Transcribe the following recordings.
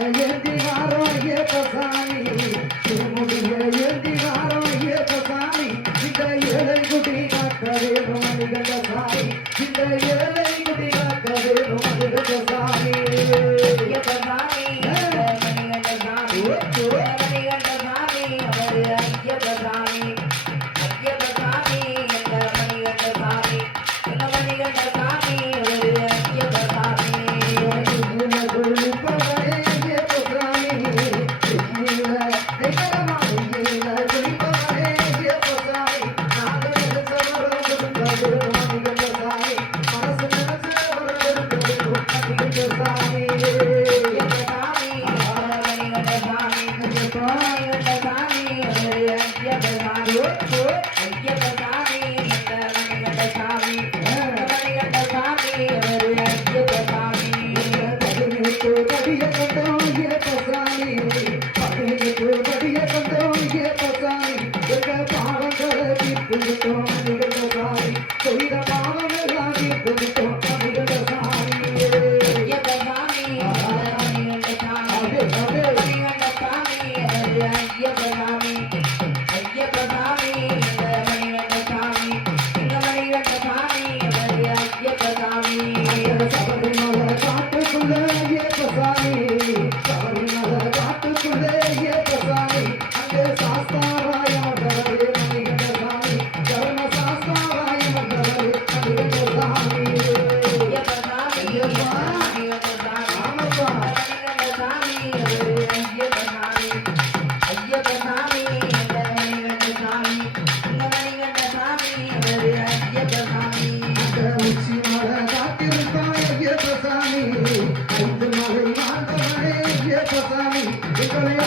ஏந்தி வாரம் ஐயப்ப சாமி திருமுடிய ஏந்தி வாரம் ஐயப்ப சாமி இந்த ஏழை குடி காக்க வேணும் மணிகண்ட இந்த ஏழை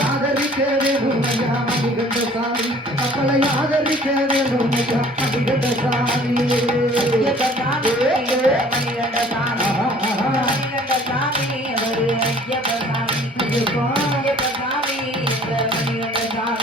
ஆதரிக்கவே உண்மையா மணிகண்ட சாமி. கப்பலை ஆதரிக்கவே உண்மையா மணிகண்ட சாமி. மணிகண்ட